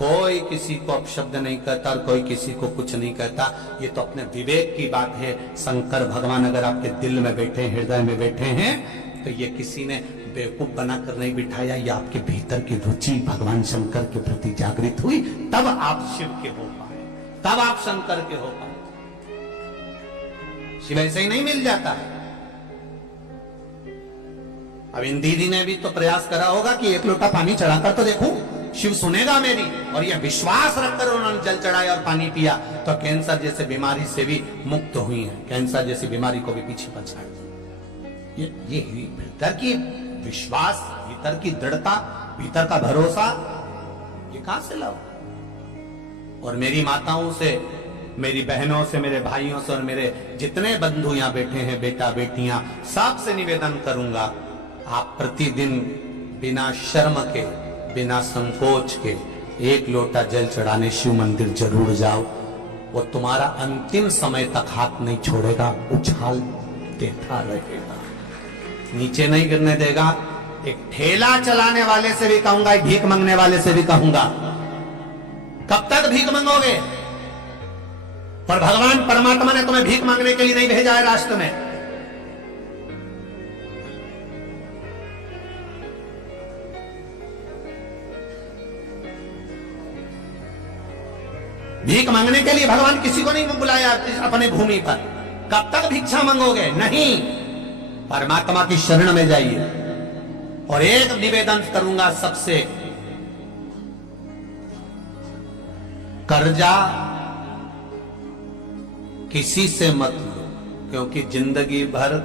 कोई किसी को अपशब्द नहीं कहता और कोई किसी को कुछ नहीं कहता। ये तो अपने विवेक की बात है। शंकर भगवान अगर आपके दिल में बैठे, हृदय में बैठे हैं, तो ये किसी ने बेवकूफ बनाकर नहीं बिठाया। ये आपके भीतर की रुचि भगवान शंकर के प्रति जागृत हुई, तब आप शिव के हो पाए, तब आप शंकर के हो पाए। शिव ऐसे ही नहीं मिल जाता। अब इन दीदी ने भी तो प्रयास करा होगा कि एक लोटा पानी चढ़ाकर तो देखूं, शिव सुनेगा मेरी, और यह विश्वास रखकर उन्होंने जल चढ़ाया और पानी पिया, तो कैंसर जैसे बीमारी से भी मुक्त हुई है। कैंसर जैसी बीमारी को भी पीछे बचा। ये भीतर की विश्वास, भीतर की दृढ़ता, भीतर का भरोसा, ये कहां से लाओ? और मेरी माताओं से, मेरी बहनों से, मेरे भाइयों से और मेरे जितने बंधु यहां बैठे हैं, बेटा बेटियां, सबसे निवेदन करूंगा, आप प्रतिदिन बिना शर्म के, बिना संकोच के एक लोटा जल चढ़ाने शिव मंदिर जरूर जाओ। वो तुम्हारा अंतिम समय तक हाथ नहीं छोड़ेगा, उछाल देता रहेगा, नीचे नहीं गिरने देगा। एक ठेला चलाने वाले से भी कहूंगा, एक भीख मांगने वाले से भी कहूंगा, कब तक भीख मांगोगे? पर भगवान परमात्मा ने तुम्हें भीख मांगने के लिए नहीं भेजा है राष्ट्र में। भीख मांगने के लिए भगवान किसी को नहीं बुलाया अपने भूमि पर। कब तक भिक्षा मांगोगे? नहीं, परमात्मा की शरण में जाइए। और एक निवेदन करूंगा सबसे, कर्जा किसी से मत लो, क्योंकि जिंदगी भर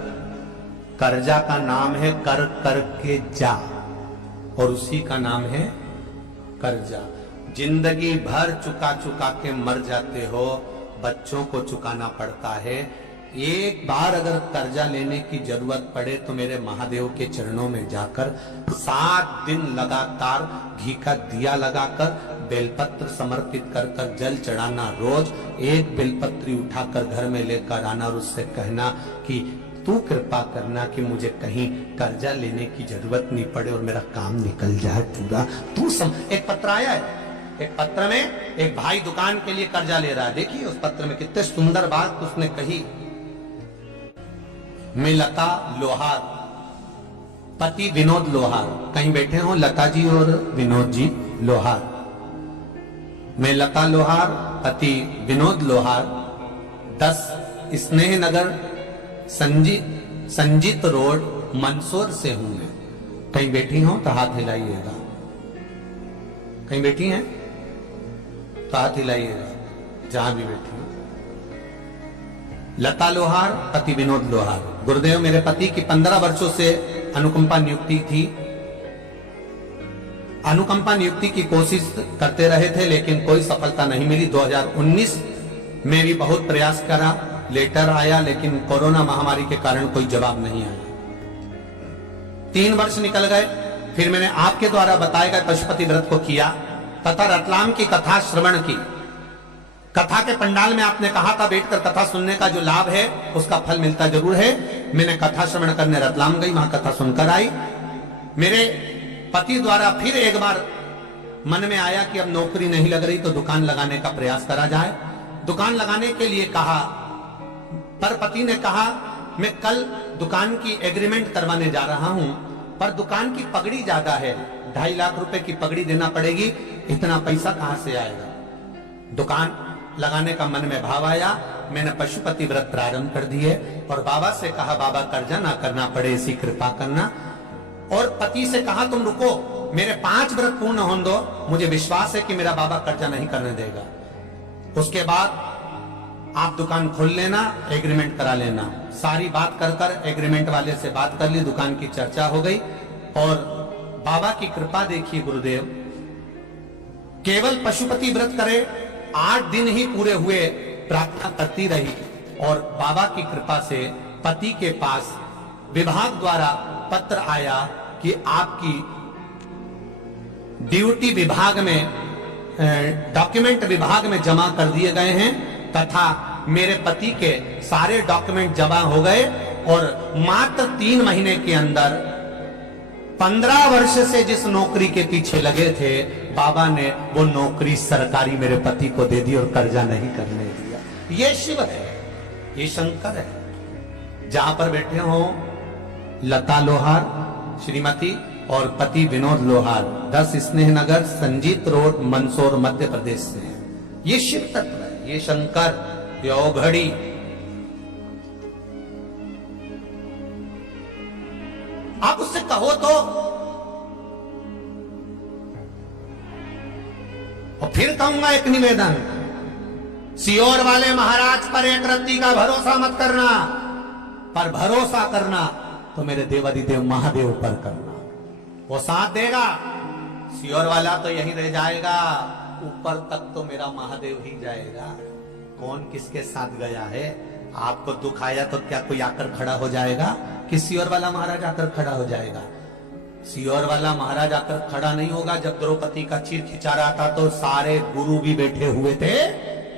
कर्जा का नाम है कर कर के जा, और उसी का नाम है कर्जा। जिंदगी भर चुका चुका के मर जाते हो, बच्चों को चुकाना पड़ता है। एक बार अगर कर्जा लेने की जरूरत पड़े तो मेरे महादेव के चरणों में जाकर 7 दिन लगातार घी का दिया लगाकर बेलपत्र समर्पित कर कर जल चढ़ाना। रोज एक बेलपत्री उठाकर घर में लेकर आना और उससे कहना कि तू कृपा करना कि मुझे कहीं कर्जा लेने की जरूरत नहीं पड़े और मेरा काम निकल जाए पूरा। एक पत्र आया है, एक पत्र में एक भाई दुकान के लिए कर्जा ले रहा है। देखिए उस पत्र में कितने सुंदर बात उसने कही। मैं लता लोहार, पति विनोद लोहार, कहीं बैठे हो लता जी और विनोद जी लोहार। मैं लता लोहार, पति विनोद लोहार, 10 स्नेह नगर संजीत रोड मंदसौर से हूं मैं। कहीं बैठी हो तो हाथ हिलाइएगा। कहीं बैठी हैं तो हाथ हिलाइएगा, जहां भी बैठी हो। लता लोहार, पति विनोद लोहार। गुरुदेव, मेरे पति की 15 वर्षों से अनुकंपा नियुक्ति थी। अनुकंपा नियुक्ति की कोशिश करते रहे थे, लेकिन कोई सफलता नहीं मिली। 2019 में भी बहुत प्रयास करा, लेटर आया, लेकिन कोरोना महामारी के कारण कोई जवाब नहीं आया। 3 वर्ष निकल गए। फिर मैंने आपके द्वारा बताए गए पशुपति व्रत को किया तथा रतलाम की कथा श्रवण की। कथा के पंडाल में आपने कहा था बैठकर कथा सुनने का जो लाभ है उसका फल मिलता जरूर है। मैंने कथा श्रवण करने रतलाम गई, वहां कथा सुनकर आई। मेरे पति द्वारा फिर एक बार मन में आया कि अब नौकरी नहीं लग रही तो दुकान लगाने का प्रयास करा जाए। दुकान लगाने के लिए कहा, पर पति ने कहा मैं कल दुकान की एग्रीमेंट करवाने जा रहा हूं, पर दुकान की पगड़ी ज्यादा है, 2.5 लाख रुपए की पगड़ी देना पड़ेगी, इतना पैसा कहां से आएगा। दुकान लगाने का मन में भाव आया। मैंने पशुपति व्रत प्रारंभ कर दिए और बाबा से कहा बाबा कर्जा ना करना पड़े, ऐसी कृपा करना। और पति से कहा तुम रुको, मेरे 5 व्रत पूर्ण होने दो, मुझे विश्वास है कि मेरा बाबा कर्जा नहीं करने देगा। उसके बाद आप दुकान खोल लेना, एग्रीमेंट करा लेना। सारी बात कर कर एग्रीमेंट वाले से बात कर ली, दुकान की चर्चा हो गई। और बाबा की कृपा देखिए गुरुदेव, केवल पशुपति व्रत करे, 8 दिन ही पूरे हुए, प्रार्थना करती रही और बाबा की कृपा से पति के पास विभाग द्वारा पत्र आया कि आपकी ड्यूटी विभाग में, डॉक्यूमेंट विभाग में जमा कर दिए गए हैं तथा मेरे पति के सारे डॉक्यूमेंट जमा हो गए और मात्र 3 महीने के अंदर 15 वर्ष से जिस नौकरी के पीछे लगे थे बाबा ने वो नौकरी सरकारी मेरे पति को दे दी और कर्जा नहीं करने दिया। ये शिव है, ये शंकर है। जहां पर बैठे हो लता लोहार श्रीमती और पति विनोद लोहार 10 स्नेह नगर संजीत रोड मंदसौर मध्य प्रदेश से है। ये शिव तत्व है, ये शंकर, ये औघड़ी। आप उससे कहो तो, और फिर कहूंगा एक निवेदन, सियोर वाले महाराज पर एक रत्ती का भरोसा मत करना, पर भरोसा करना तो मेरे देवादिदेव महादेव पर करना, वो साथ देगा। सियोर वाला तो यही रह जाएगा, ऊपर तक तो मेरा महादेव ही जाएगा। कौन किसके साथ गया है? आपको दुख आया तो क्या कोई आकर खड़ा हो जाएगा कि सियोर वाला महाराज आकर खड़ा हो जाएगा? सियोर वाला महाराज आकर खड़ा नहीं होगा। जब द्रौपदी का चीर खिंचा रहा था तो सारे गुरु भी बैठे हुए थे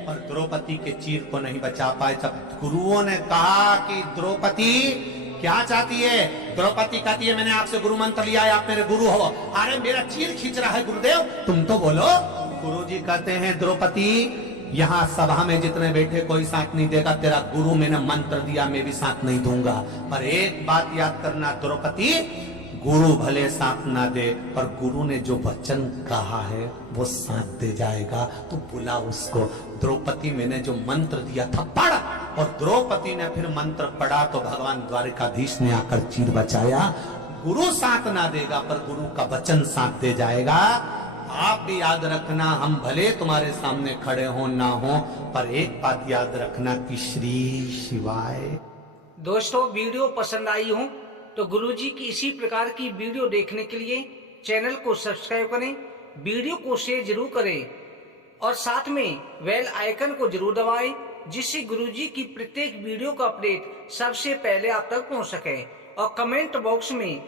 और द्रौपदी के चीर को नहीं बचा पाए। जब गुरुओं ने कहा कि द्रौपदी क्या चाहती है, द्रौपदी कहती है मैंने आपसे गुरु मंत्र लिया है, आप मेरे गुरु हो। अरे मेरा चीर खींच रहा है गुरुदेव, तुम तो बोलो। गुरुजी कहते हैं द्रौपदी यहाँ सभा में जितने बैठे कोई साथ नहीं देगा, तेरा गुरु मैंने मंत्र दिया, मैं भी साथ नहीं दूंगा। पर एक बात याद करना द्रौपदी, गुरु भले साथ ना दे पर गुरु ने जो वचन कहा है वो साथ दे जाएगा, तो बुला उसको। द्रौपदी मैंने जो मंत्र दिया था पढ़ा, और द्रौपदी ने फिर मंत्र पढ़ा तो भगवान द्वारिकाधीश ने आकर चीर बचाया। गुरु साथ ना देगा पर गुरु का वचन साथ दे जाएगा। आप भी याद रखना, हम भले तुम्हारे सामने खड़े हो ना हो, पर एक बात याद रखना कि श्री शिवाय। दोस्तों वीडियो पसंद आई हो तो गुरुजी की इसी प्रकार की वीडियो देखने के लिए चैनल को सब्सक्राइब करें, वीडियो को शेयर जरूर करें और साथ में बेल आइकन को जरूर दबाएं, जिससे गुरुजी की प्रत्येक वीडियो का अपडेट सबसे पहले आप तक पहुंच सके। और कमेंट बॉक्स में